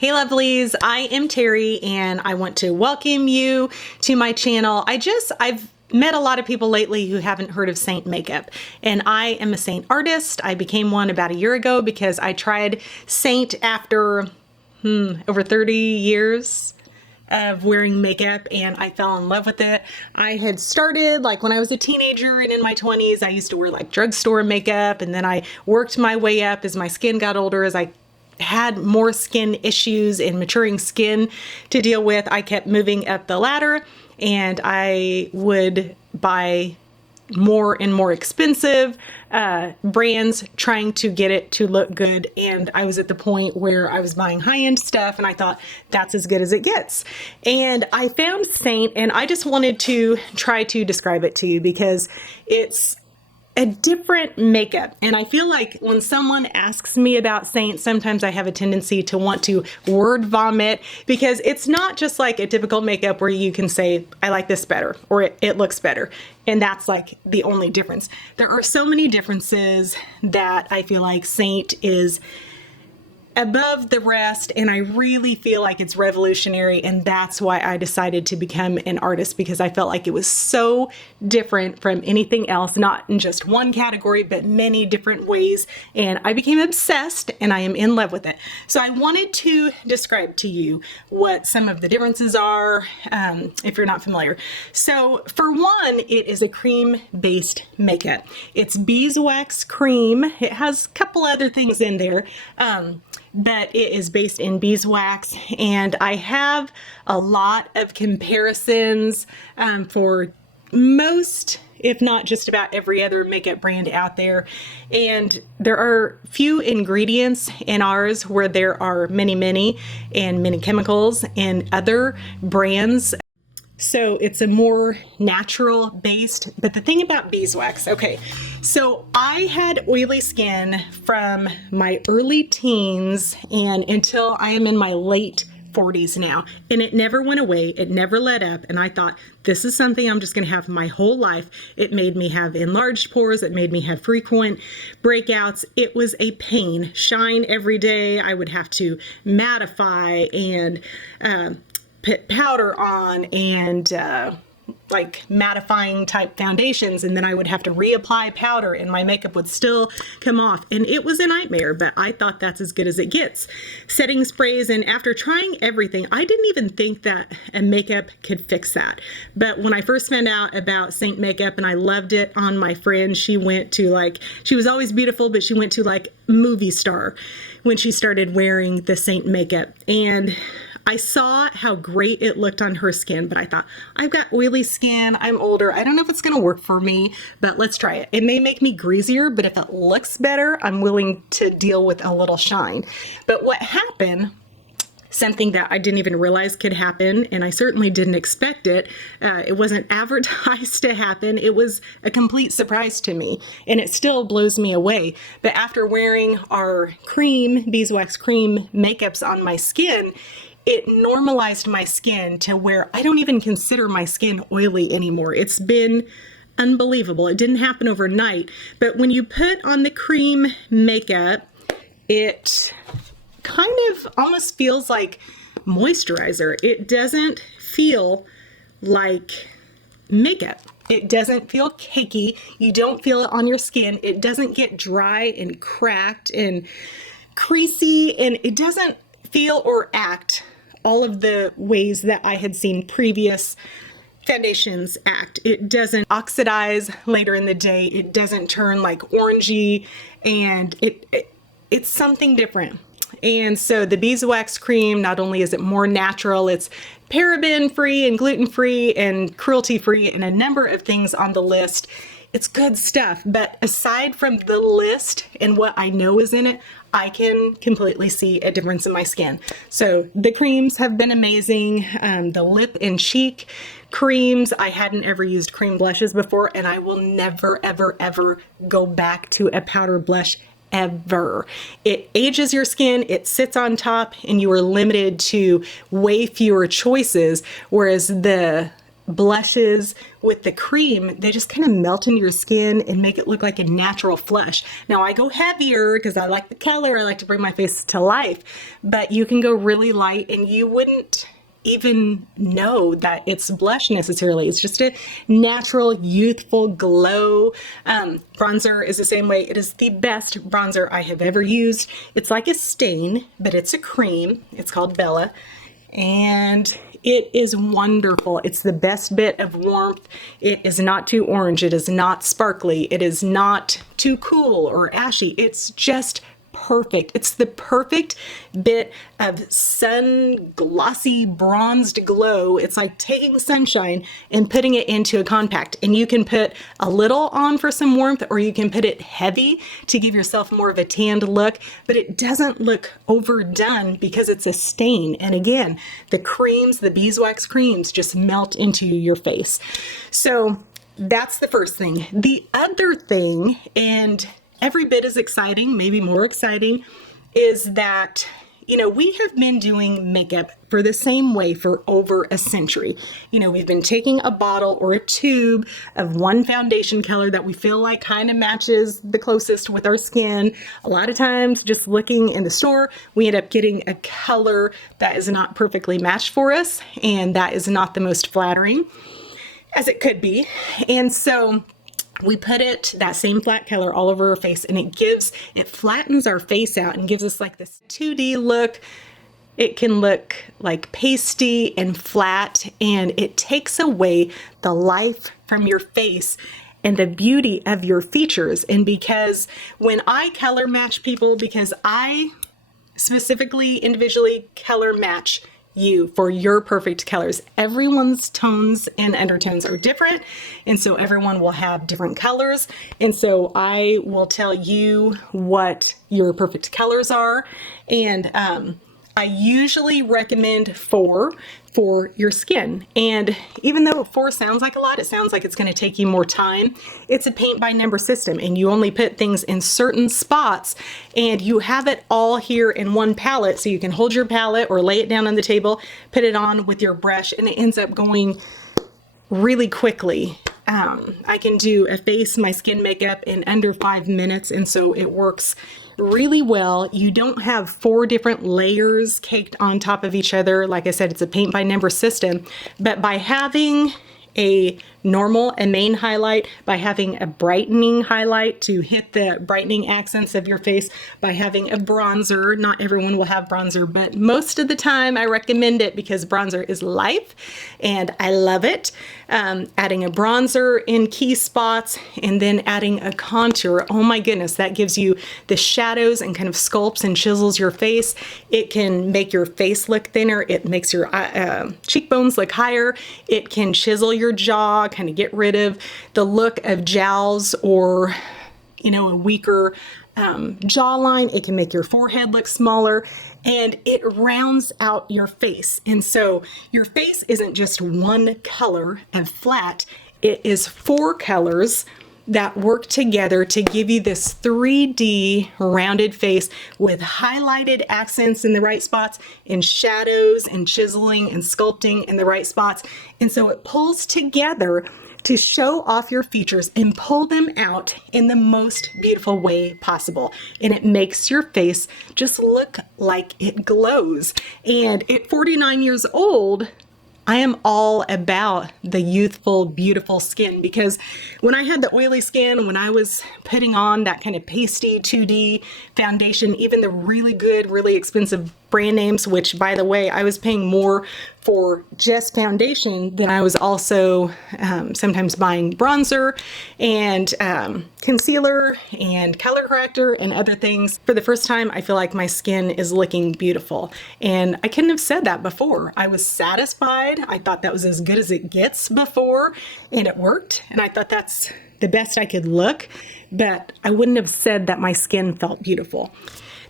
Hey lovelies, I am Terry and I want to welcome you to my channel. I've met a lot of people lately who haven't heard of Seint makeup, and I am a Seint artist. I became one about a year ago because I tried Seint after over 30 years of wearing makeup, and I fell in love with it. I had started like when I was a teenager and in my 20s. I used to wear like drugstore makeup, and then I worked my way up as my skin got older, as I had more skin issues and maturing skin to deal with. I kept moving up the ladder, and I would buy more and more expensive brands trying to get it to look good. And I was at the point where I was buying high-end stuff and I thought that's as good as it gets. And I found Seint, and I just wanted to try to describe it to you because it's a different makeup. And I feel like when someone asks me about Seint, sometimes I have a tendency to want to word vomit, because it's not just like a typical makeup where you can say, I like this better, or it looks better. And that's like the only difference. There are so many differences that I feel like Seint is above the rest, and I really feel like it's revolutionary, and that's why I decided to become an artist, because I felt like it was so different from anything else, not in just one category, but many different ways, and I became obsessed, and I am in love with it. So I wanted to describe to you what some of the differences are, if you're not familiar. So for one, it is a cream-based makeup. It's beeswax cream. It has a couple other things in there, but it is based in beeswax, and I have a lot of comparisons for most, if not just about every other makeup brand out there. And there are few ingredients in ours where there are many chemicals in other brands. So it's a more natural based. But the thing about beeswax, okay, so I had oily skin from my early teens and until I am in my late 40s now, and it never went away. It never let up. And I thought, this is something I'm just going to have my whole life. It made me have enlarged pores. It made me have frequent breakouts. It was a pain. Shine every day. I would have to mattify and put powder on and like mattifying type foundations, and then I would have to reapply powder and my makeup would still come off, and it was a nightmare. But I thought that's as good as it gets. Setting sprays, and after trying everything, I didn't even think that a makeup could fix that. But when I first found out about Seint makeup, and I loved it on my friend, she went to like, she was always beautiful, but she went to like movie star when she started wearing the Seint makeup. And I saw how great it looked on her skin, but I thought, I've got oily skin, I'm older, I don't know if it's gonna work for me, but let's try it. It may make me greasier, but if it looks better, I'm willing to deal with a little shine. But what happened, something that I didn't even realize could happen, and I certainly didn't expect it. It wasn't advertised to happen. It was a complete surprise to me, and it still blows me away. But after wearing our cream, beeswax cream makeups on my skin, it normalized my skin to where I don't even consider my skin oily anymore. It's been unbelievable. It didn't happen overnight, but when you put on the cream makeup, it kind of almost feels like moisturizer. It doesn't feel like makeup. It doesn't feel cakey. You don't feel it on your skin. It doesn't get dry and cracked and creasy, and it doesn't feel or act all of the ways that I had seen previous foundations act. It doesn't oxidize later in the day. It doesn't turn like orangey, and it's something different. And so the beeswax cream, not only is it more natural, it's paraben free and gluten free and cruelty free and a number of things on the list. It's good stuff. But aside from the list and what I know is in it, I can completely see a difference in my skin. So the creams have been amazing. The lip and cheek creams, I hadn't ever used cream blushes before, and I will never, ever, ever go back to a powder blush ever. It ages your skin, it sits on top, and you are limited to way fewer choices, whereas the blushes with the cream, they just kind of melt into your skin and make it look like a natural flush. Now I go heavier because I like the color, I like to bring my face to life, but you can go really light and you wouldn't even know that it's blush necessarily. It's just a natural youthful glow. Bronzer is the same way. It is the best bronzer I have ever used. It's like a stain, but it's a cream. It's called Bella, and it is wonderful. It's the best bit of warmth. It is not too orange. It is not sparkly. It is not too cool or ashy. It's just perfect. It's the perfect bit of sun glossy bronzed glow. It's like taking sunshine and putting it into a compact, and you can put a little on for some warmth, or you can put it heavy to give yourself more of a tanned look, but it doesn't look overdone because it's a stain. And again, the creams, the beeswax creams, just melt into your face. So that's the first thing. The other thing, and every bit as exciting, maybe more exciting, is that, we have been doing makeup for the same way for over a century. We've been taking a bottle or a tube of one foundation color that we feel like kind of matches the closest with our skin. A lot of times, just looking in the store, we end up getting a color that is not perfectly matched for us, and that is not the most flattering as it could be. And so we put that same flat color all over our face, and it flattens our face out and gives us like this 2D look. It can look like pasty and flat, and it takes away the life from your face and the beauty of your features. And because when I color match people, because I specifically individually color match you for your perfect colors. Everyone's tones and undertones are different, and so everyone will have different colors, and so I will tell you what your perfect colors are. And I usually recommend 4 for your skin. And even though 4 sounds like a lot, it sounds like it's going to take you more time. It's a paint by number system, and you only put things in certain spots, and you have it all here in one palette, so you can hold your palette or lay it down on the table, put it on with your brush, and it ends up going really quickly. I can do a face, my skin makeup in under 5 minutes, and so it works really well. You don't have 4 different layers caked on top of each other. Like I said, it's a paint by number system, but by having a normal and main highlight, by having a brightening highlight to hit the brightening accents of your face, by having a bronzer. Not everyone will have bronzer, but most of the time I recommend it because bronzer is life and I love it. Adding a bronzer in key spots and then adding a contour. Oh my goodness, that gives you the shadows and kind of sculpts and chisels your face. It can make your face look thinner. It makes your cheekbones look higher. It can chisel your jaw, kind of get rid of the look of jowls or, a weaker jawline. It can make your forehead look smaller, and it rounds out your face. And so your face isn't just one color and flat. It is 4 colors that work together to give you this 3D rounded face with highlighted accents in the right spots and shadows and chiseling and sculpting in the right spots. And so it pulls together to show off your features and pull them out in the most beautiful way possible. And it makes your face just look like it glows. And at 49 years old, I am all about the youthful, beautiful skin, because when I had the oily skin, when I was putting on that kind of pasty 2D foundation, even the really good, really expensive brand names, which by the way, I was paying more for just foundation than I was also sometimes buying bronzer and concealer and color corrector and other things. For the first time, I feel like my skin is looking beautiful. And I couldn't have said that before. I was satisfied. I thought that was as good as it gets before, and it worked. And I thought that's the best I could look, but I wouldn't have said that my skin felt beautiful.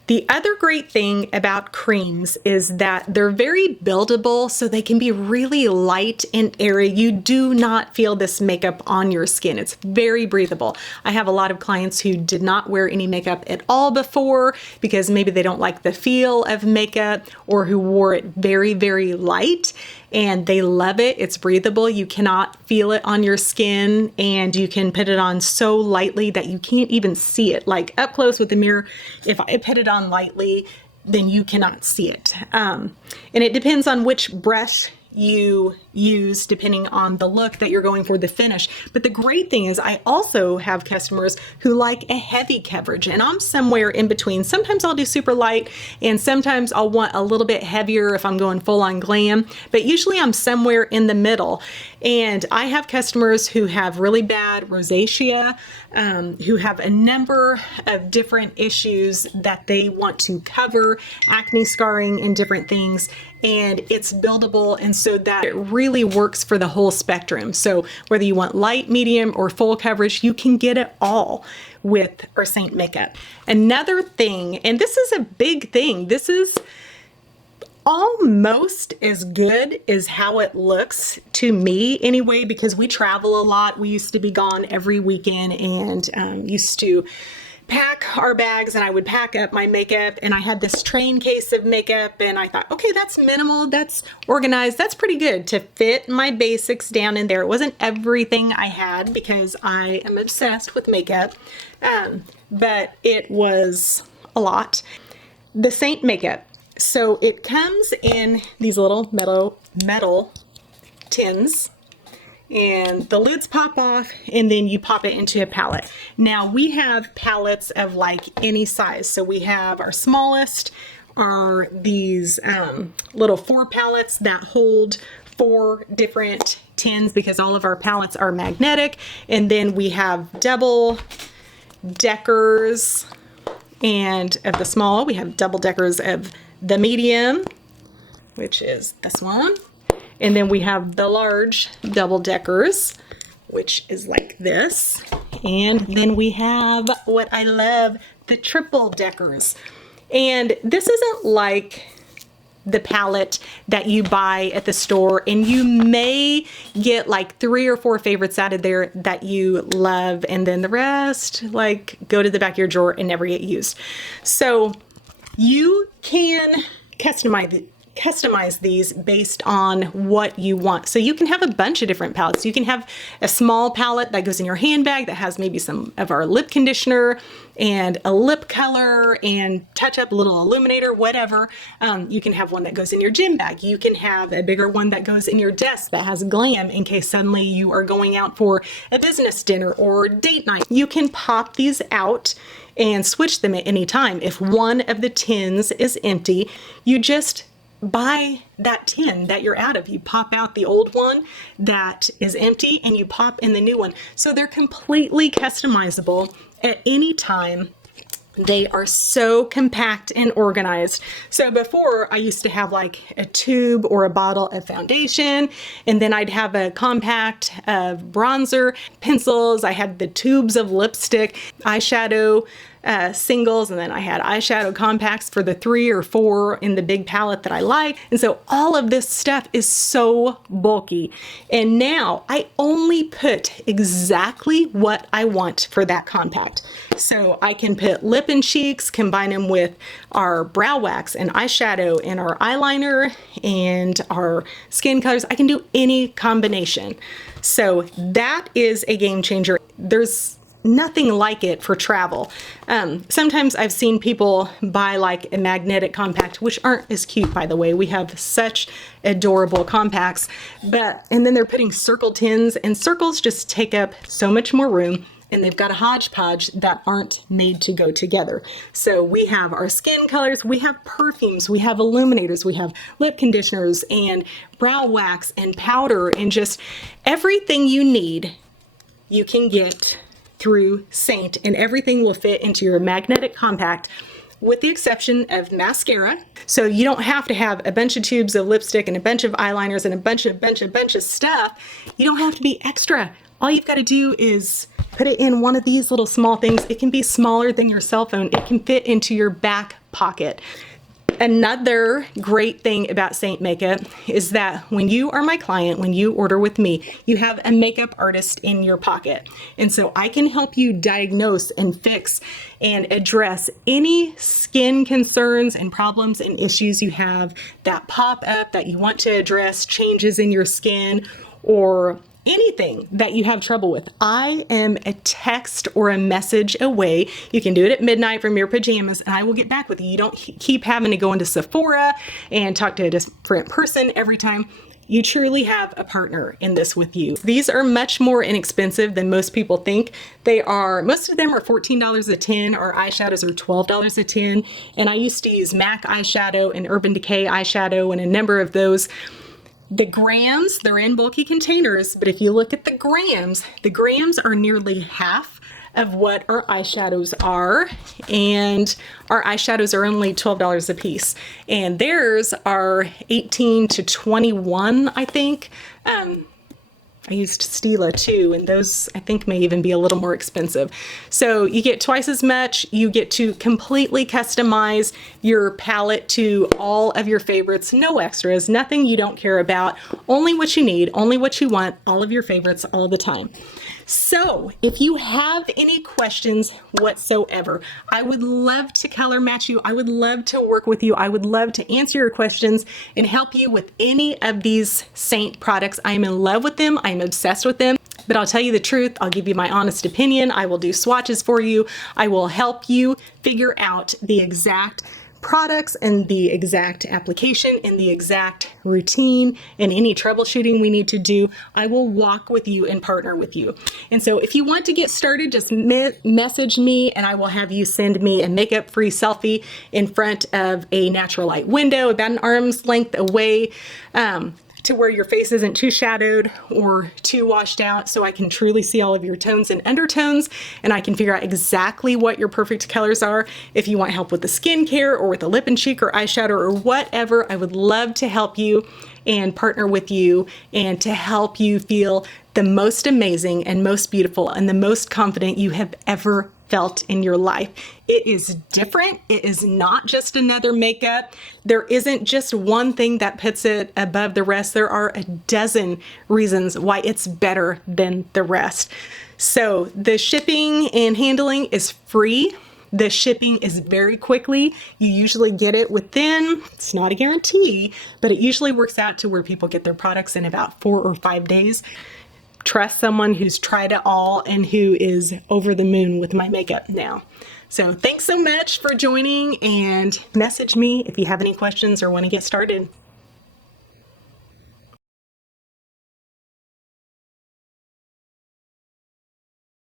The other great thing about creams is that they're very buildable, so they can be really light and airy. You do not feel this makeup on your skin. It's very breathable. I have a lot of clients who did not wear any makeup at all before because maybe they don't like the feel of makeup, or who wore it very, very light. and they love it. It's breathable. You cannot feel it on your skin, and you can put it on so lightly that you can't even see it. Like up close with the mirror, if I put it on lightly, then you cannot see it. And it depends on which brush you use depending on the look that you're going for, the finish. But the great thing is I also have customers who like a heavy coverage, and I'm somewhere in between. Sometimes I'll do super light, and sometimes I'll want a little bit heavier if I'm going full on glam, but usually I'm somewhere in the middle. And I have customers who have really bad rosacea, who have a number of different issues that they want to cover, acne, scarring, and different things. And it's buildable, and so that it really works for the whole spectrum. So whether you want light, medium, or full coverage, you can get it all with our Seint makeup. Another thing, and this is a big thing, this is almost as good as how it looks to me anyway, because we travel a lot. We used to be gone every weekend, and used to pack our bags, and I would pack up my makeup, and I had this train case of makeup, and I thought, okay, that's minimal, that's organized, that's pretty good to fit my basics down in there. It wasn't everything I had because I am obsessed with makeup, but it was a lot. The Seint makeup, so it comes in these little metal tins, and the lids pop off, and then you pop it into a palette. Now we have palettes of like any size. So we have our smallest are these little 4 palettes that hold 4 different tins, because all of our palettes are magnetic. And then we have double deckers, and of the small, we have double deckers of the medium, which is this one. And then we have the large double deckers, which is like this. And then we have what I love, the triple deckers. And this isn't like the palette that you buy at the store, and you may get like 3 or 4 favorites out of there that you love, and then the rest like go to the back of your drawer and never get used. So you can customize these based on what you want. So you can have a bunch of different palettes. You can have a small palette that goes in your handbag that has maybe some of our lip conditioner and a lip color and touch up, a little illuminator, whatever. You can have one that goes in your gym bag. You can have a bigger one that goes in your desk that has glam in case suddenly you are going out for a business dinner or date night. You can pop these out and switch them at any time. If one of the tins is empty, you just buy that tin that you're out of. You pop out the old one that is empty and you pop in the new one. So they're completely customizable at any time. They are so compact and organized. So before, I used to have like a tube or a bottle of foundation, and then I'd have a compact of bronzer, pencils. I had the tubes of lipstick, eyeshadow singles, and then I had eyeshadow compacts for the 3 or 4 in the big palette that I like. And so all of this stuff is so bulky. And now I only put exactly what I want for that compact. So I can put lip and cheeks, combine them with our brow wax and eyeshadow and our eyeliner and our skin colors. I can do any combination. So that is a game changer. There's nothing like it for travel. Sometimes I've seen people buy like a magnetic compact, which aren't as cute, by the way. We have such adorable compacts, and then they're putting circle tins, and circles just take up so much more room, and they've got a hodgepodge that aren't made to go together. So we have our skin colors, we have perfumes, we have illuminators, we have lip conditioners and brow wax and powder, and just everything you need you can get through Seint, and everything will fit into your magnetic compact, with the exception of mascara. So you don't have to have a bunch of tubes of lipstick and a bunch of eyeliners and a bunch of stuff. You don't have to be extra. All you've got to do is put it in one of these little small things. It can be smaller than your cell phone. It can fit into your back pocket. Another great thing about Seint Makeup is that when you are my client, when you order with me, you have a makeup artist in your pocket. And so I can help you diagnose and fix and address any skin concerns and problems and issues you have that pop up that you want to address, changes in your skin, or anything that you have trouble with. I am a text or a message away. You can do it at midnight from your pajamas and I will get back with you. You don't keep having to go into Sephora and talk to a different person every time. You truly have a partner in this with you. These are much more inexpensive than most people think. Most of them are $14 a tin. Our eyeshadows are $12 a tin. And I used to use MAC eyeshadow and Urban Decay eyeshadow and a number of those. The grams, they're in bulky containers, but if you look at the grams are nearly half of what our eyeshadows are, and our eyeshadows are only $12 a piece, and theirs are 18 to 21, I think. I used Stila too, and those I think may even be a little more expensive. So you get twice as much. You get to completely customize your palette to all of your favorites. No extras, nothing you don't care about. Only what you need, only what you want, all of your favorites all the time. So if you have any questions whatsoever, I would love to color match you. I would love to work with you. I would love to answer your questions and help you with any of these Seint products. I am in love with them. I'm obsessed with them. But I'll tell you the truth. I'll give you my honest opinion. I will do swatches for you. I will help you figure out the exact products and the exact application and the exact routine and any troubleshooting we need to do. I will walk with you and partner with you. And so if you want to get started, just message me and I will have you send me a makeup free selfie in front of a natural light window about an arm's length away, to where your face isn't too shadowed or too washed out, so I can truly see all of your tones and undertones, and I can figure out exactly what your perfect colors are. If you want help with the skincare or with the lip and cheek or eyeshadow or whatever, I would love to help you and partner with you and to help you feel the most amazing and most beautiful and the most confident you have ever felt in your life. It is different. It is not just another makeup. There isn't just one thing that puts it above the rest. There are a dozen reasons why it's better than the rest. So the shipping and handling is free. The shipping is very quickly. You usually get it within, it's not a guarantee, but it usually works out to where people get their products in about 4 or 5 days. Trust someone who's tried it all and who is over the moon with my makeup now. So thanks so much for joining, and message me if you have any questions or want to get started.